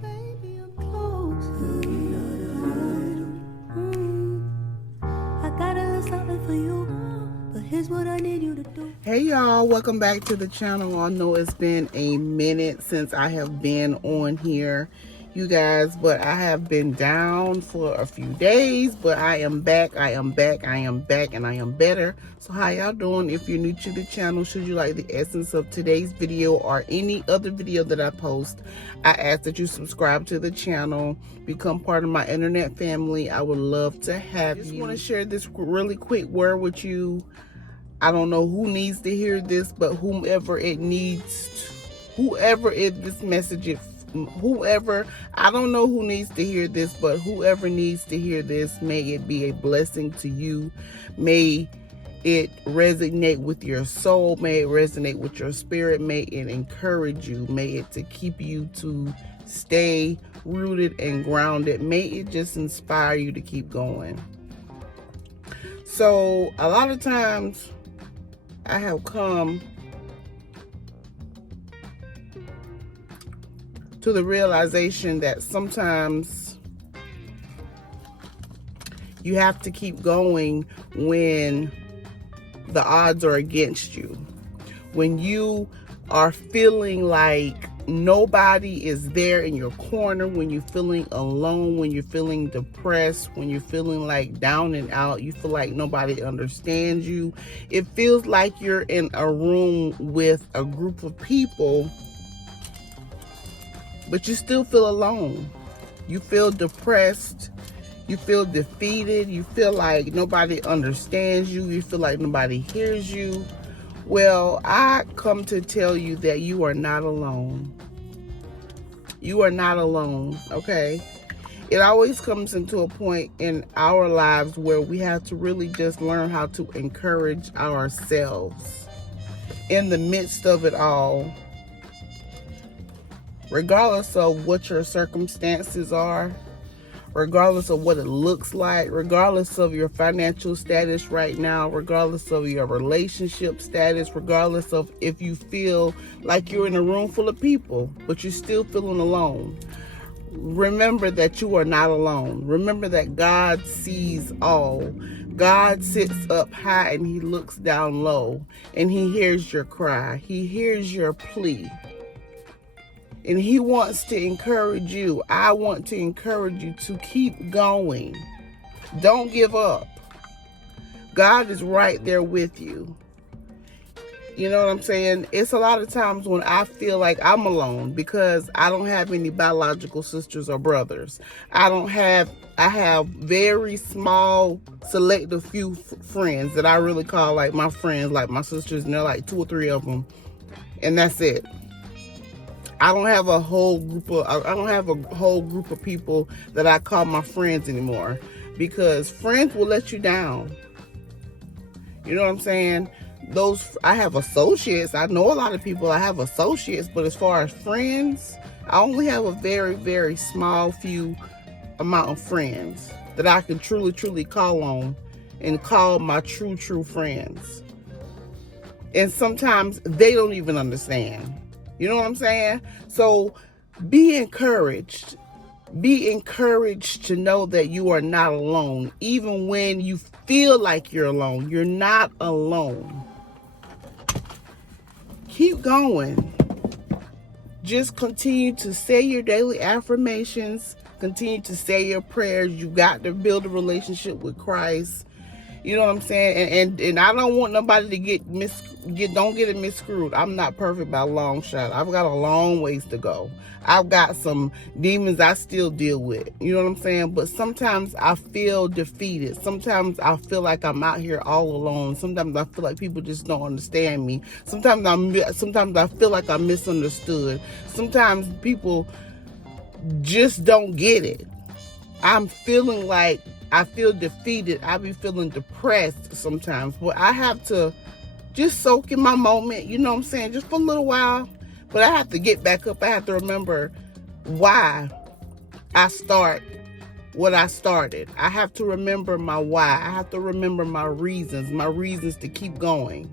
Baby, I'm close. I got a little something for you, but here's what I need you to do. Hey y'all, welcome back to the channel. I know it's been a minute since I have been on here, you guys, but I have been down for a few days, but I am back, and I am better. So how y'all doing? If you're new to the channel, should you like the essence of today's video or any other video that I post, I ask that you subscribe to the channel, become part of my internet family. I would love to have you. I just want to share this really quick word with you. I don't know who needs to hear this, but whoever I don't know who needs to hear this, but whoever needs to hear this, may it be a blessing to you. May it resonate with your soul. May it resonate with your spirit. May it encourage you. May it to keep you to stay rooted and grounded. May it just inspire you to keep going. So a lot of times I have come to the realization that sometimes you have to keep going when the odds are against you. When you are feeling like nobody is there in your corner, when you're feeling alone, when you're feeling depressed, when you're feeling like down and out, you feel like nobody understands you. It feels like you're in a room with a group of people, but you still feel alone. You feel depressed. You feel defeated. You feel like nobody understands you. You feel like nobody hears you. Well, I come to tell you that you are not alone. You are not alone, okay? It always comes into a point in our lives where we have to really just learn how to encourage ourselves in the midst of it all. Regardless of what your circumstances are, regardless of what it looks like, regardless of your financial status right now, regardless of your relationship status, regardless of if you feel like you're in a room full of people, but you're still feeling alone. Remember that you are not alone. Remember that God sees all. God sits up high and he looks down low, and he hears your cry. He hears your plea. And he wants to encourage you. I want to encourage you to keep going. Don't give up. God is right there with you. You know what I'm saying? It's a lot of times when I feel like I'm alone because I don't have any biological sisters or brothers. I have very small, selective few friends that I really call like my friends, like my sisters, and they're like 2 or 3 of them. And that's it. I don't have a whole group of people that I call my friends anymore, because friends will let you down. You know what I'm saying? I have associates. I know a lot of people. I have associates, but as far as friends, I only have a very, very small few amount of friends that I can truly, truly call on and call my true, true friends. And sometimes they don't even understand. You know what I'm saying? So be encouraged. Be encouraged to know that you are not alone. Even when you feel like you're alone, you're not alone. Keep going. Just continue to say your daily affirmations. Continue to say your prayers. You got to build a relationship with Christ. You know what I'm saying? And I don't want nobody to don't get it miscrewed. I'm not perfect by a long shot. I've got a long ways to go. I've got some demons I still deal with. You know what I'm saying? But sometimes I feel defeated. Sometimes I feel like I'm out here all alone. Sometimes I feel like people just don't understand me. Sometimes I feel like I'm misunderstood. Sometimes people just don't get it. I'm feeling like I feel defeated. I be feeling depressed sometimes, but I have to just soak in my moment, you know what I'm saying, just for a little while. But I have to get back up. I have to remember why I start what I started. I have to remember my why. I have to remember my reasons to keep going.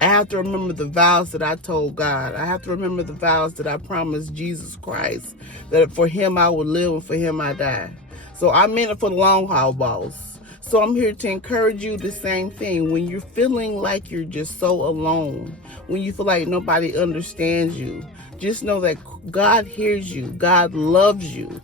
I have to remember the vows that I told God. I have to remember the vows that I promised Jesus Christ, that for him I will live and for him I die. So I'm in it for the long haul, boss. So I'm here to encourage you the same thing. When you're feeling like you're just so alone, when you feel like nobody understands you, just know that God hears you. God loves you.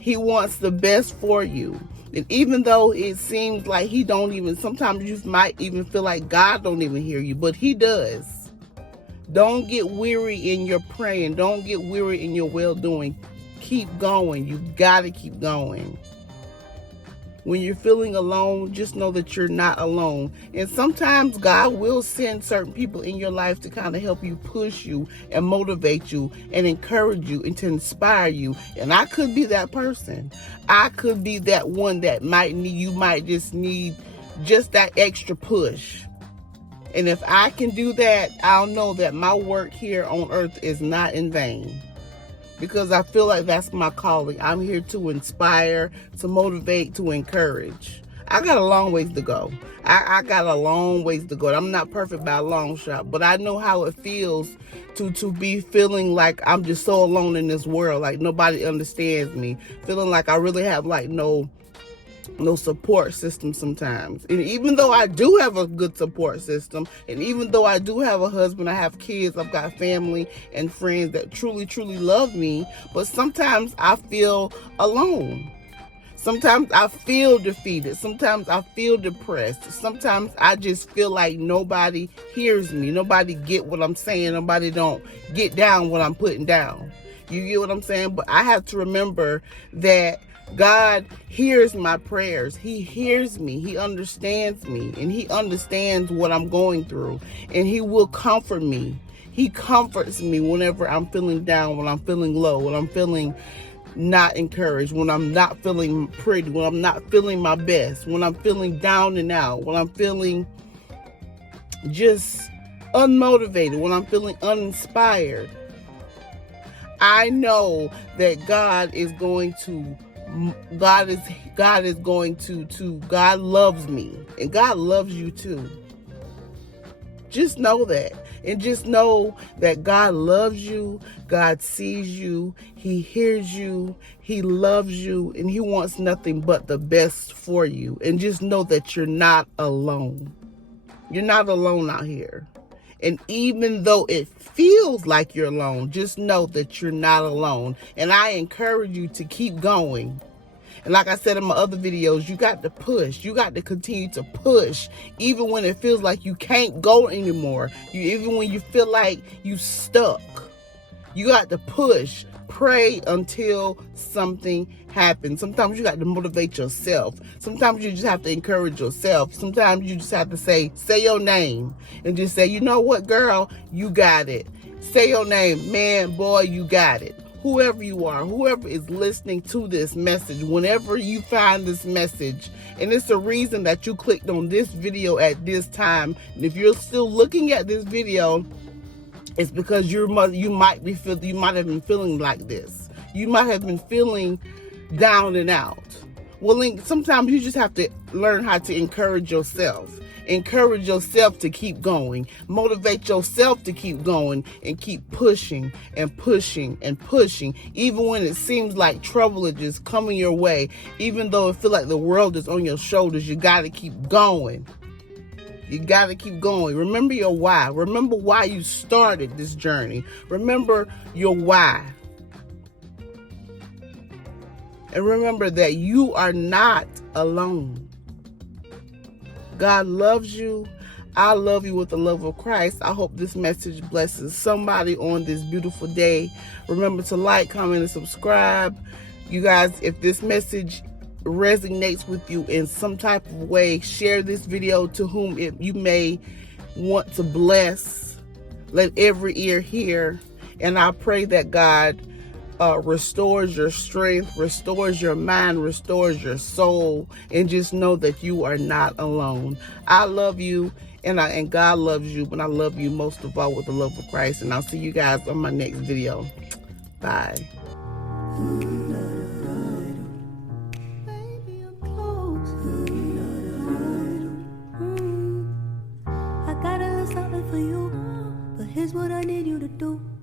He wants the best for you. And even though it seems like he don't even, sometimes you might even feel like God don't even hear you, but he does. Don't get weary in your praying. Don't get weary in your well-doing. Keep going. You got to keep going. When you're feeling alone, just know that you're not alone. And sometimes God will send certain people in your life to kind of help you, push you, and motivate you, and encourage you, and to inspire you. And I could be that person. I could be that one that you might just need just that extra push. And if I can do that, I'll know that my work here on earth is not in vain. Because I feel like that's my calling. I'm here to inspire, to motivate, to encourage. I got a long ways to go. I got a long ways to go. I'm not perfect by a long shot, but I know how it feels to be feeling like I'm just so alone in this world, like nobody understands me, feeling like I really have like no support system sometimes. And even though I do have a good support system, and even though I do have a husband, I have kids, I've got family and friends that truly, truly love me, but sometimes I feel alone. Sometimes I feel defeated. Sometimes I feel depressed. Sometimes I just feel like nobody hears me. Nobody get what I'm saying. Nobody don't get down what I'm putting down. You get what I'm saying? But I have to remember that God hears my prayers. He hears me. He understands me. And he understands what I'm going through. And he will comfort me. He comforts me whenever I'm feeling down, when I'm feeling low, when I'm feeling not encouraged, when I'm not feeling pretty, when I'm not feeling my best, when I'm feeling down and out, when I'm feeling just unmotivated, when I'm feeling uninspired. I know that God loves me, and God loves you too. Just know that. And just know that God loves you, God sees you, he hears you, he loves you, and he wants nothing but the best for you. And just know that you're not alone. You're not alone out here. And even though it feels like you're alone, just know that you're not alone. And I encourage you to keep going. And like I said in my other videos, you got to push. You got to continue to push, even when it feels like you can't go anymore. Even when you feel like you stuck. You got to push. Pray until something happens. Sometimes you got to motivate yourself. Sometimes you just have to encourage yourself. Sometimes you just have to say your name and just say, you know what, girl, you got it. Say your name, man, boy, you got it. Whoever you are, whoever is listening to this message, whenever you find this message, and it's the reason that you clicked on this video at this time, and if you're still looking at this video, it's because you might have been feeling like this. You might have been feeling down and out. Well, sometimes you just have to learn how to encourage yourself. Encourage yourself to keep going. Motivate yourself to keep going and keep pushing and pushing and pushing. Even when it seems like trouble is just coming your way, even though it feels like the world is on your shoulders, you got to keep going. You got to keep going. Remember your why. Remember why you started this journey. Remember your why. And remember that you are not alone. God loves you. I love you with the love of Christ. I hope this message blesses somebody on this beautiful day. Remember to like, comment, and subscribe. You guys, if this message resonates with you in some type of way, share this video to whom you may want to bless. Let every ear hear. And I pray that God restores your strength, restores your mind, restores your soul, and just know that you are not alone. I love you, and God loves you, but I love you most of all with the love of Christ. And I'll see you guys on my next video. Bye. Baby, I'm close. I got a little something for you. need you to do.